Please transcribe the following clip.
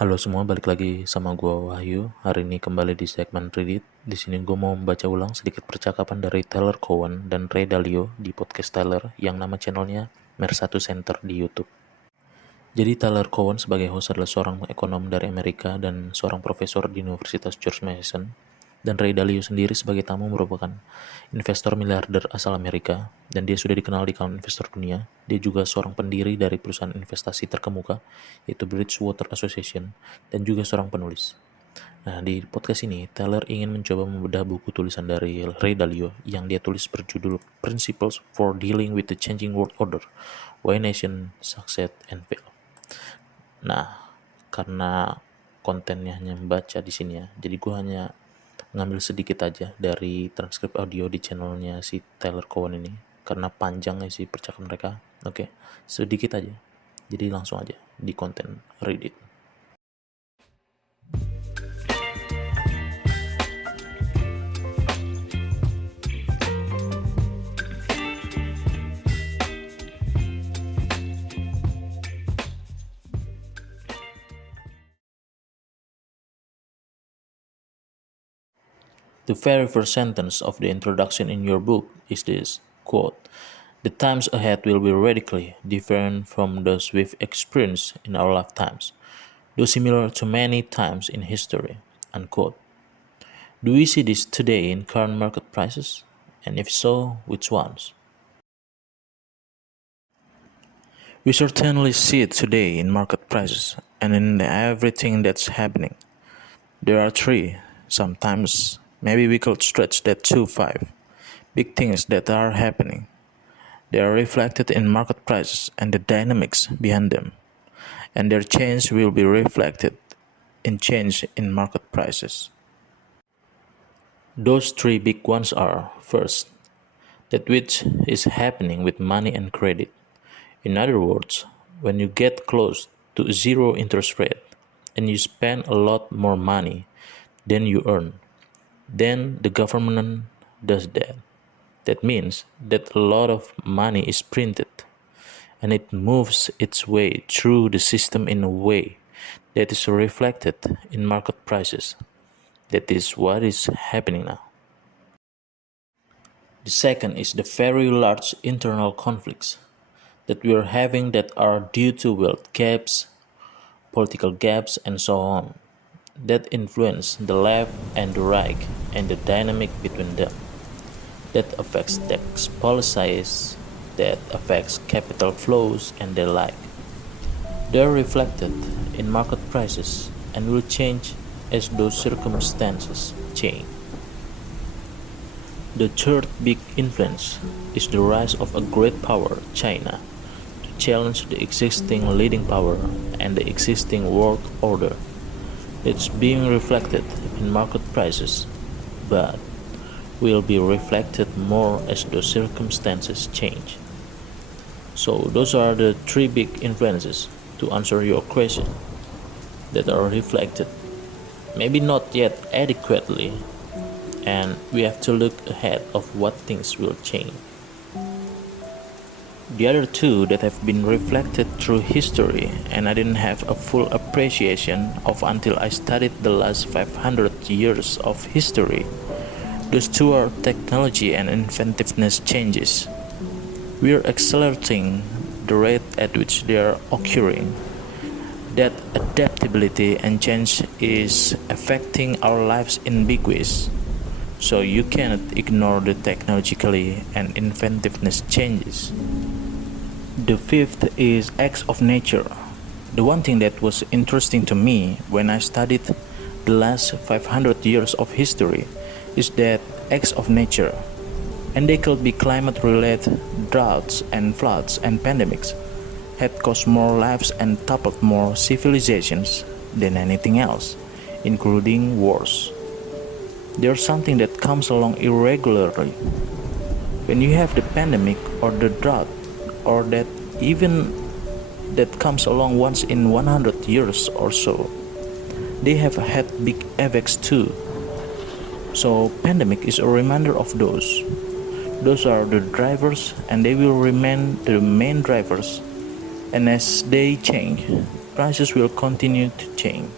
Halo semua, balik lagi sama gua Wahyu. Hari ini kembali di segmen Reddit. Di sini gua mau membaca ulang sedikit percakapan dari Tyler Cowen dan Dalio di podcast Tyler yang nama channelnya Mercatus Center di YouTube. Jadi Tyler Cowen sebagai host adalah seorang ekonom dari Amerika dan seorang profesor di Universitas George Mason. Dan Dalio sendiri sebagai tamu merupakan investor miliarder asal Amerika, dan dia sudah dikenal di kalangan investor dunia. Dia juga seorang pendiri dari perusahaan investasi terkemuka, yaitu Bridgewater Association, dan juga seorang penulis. Nah, di podcast ini, Tyler ingin mencoba membedah buku tulisan dari Dalio yang dia tulis berjudul Principles for Dealing with the Changing World Order, Why Nations Succeed and Fail. Nah, karena kontennya hanya membaca di sini ya, jadi gue hanya ngambil sedikit aja dari transkrip audio di channelnya si Tyler Cowen ini karena panjang sih percakapan mereka. Oke, sedikit aja. Jadi langsung aja di konten Reddit. The very first sentence of the introduction in your book is this, quote, "The times ahead will be radically different from those we've experienced in our lifetimes, though similar to many times in history," unquote. Do we see this today in current market prices? And if so, which ones? We certainly see it today in market prices and in everything that's happening. There are three, sometimes maybe we could stretch that to five, big things that are happening. They are reflected in market prices and the dynamics behind them, and their change will be reflected in change in market prices. Those three big ones are, first, that which is happening with money and credit. In other words, when you get close to a zero interest rate and you spend a lot more money than you earn, then the government does that. That means that a lot of money is printed and it moves its way through the system in a way that is reflected in market prices. That is what is happening now. The second is the very large internal conflicts that we are having that are due to wealth gaps, political gaps, and so on, that influence the left and the right and the dynamic between them, that affects tax policies, that affects capital flows, and the like. They are reflected in market prices and will change as those circumstances change. The third big influence is the rise of a great power, China, to challenge the existing leading power and the existing world order. It's being reflected in market prices, but will be reflected more as the circumstances change. So those are the three big influences to answer your question that are reflected, maybe not yet adequately, and we have to look ahead of what things will change. The other two that have been reflected through history and I didn't have a full appreciation of until I studied the last 500 years of history. Those two are technology and inventiveness changes. We are accelerating the rate at which they are occurring. That adaptability and change is affecting our lives in big ways. So you cannot ignore the technologically and inventiveness changes. The fifth is acts of nature. The one thing that was interesting to me when I studied the last 500 years of history is that acts of nature, and they could be climate-related droughts and floods and pandemics, had cost more lives and toppled more civilizations than anything else, including wars. There's something that comes along irregularly. When you have the pandemic or the drought, or that even that comes along once in 100 years or so, they have had big effects too. So pandemic is a reminder of those. Those are the drivers and they will remain the main drivers, and as they change, prices will continue to change.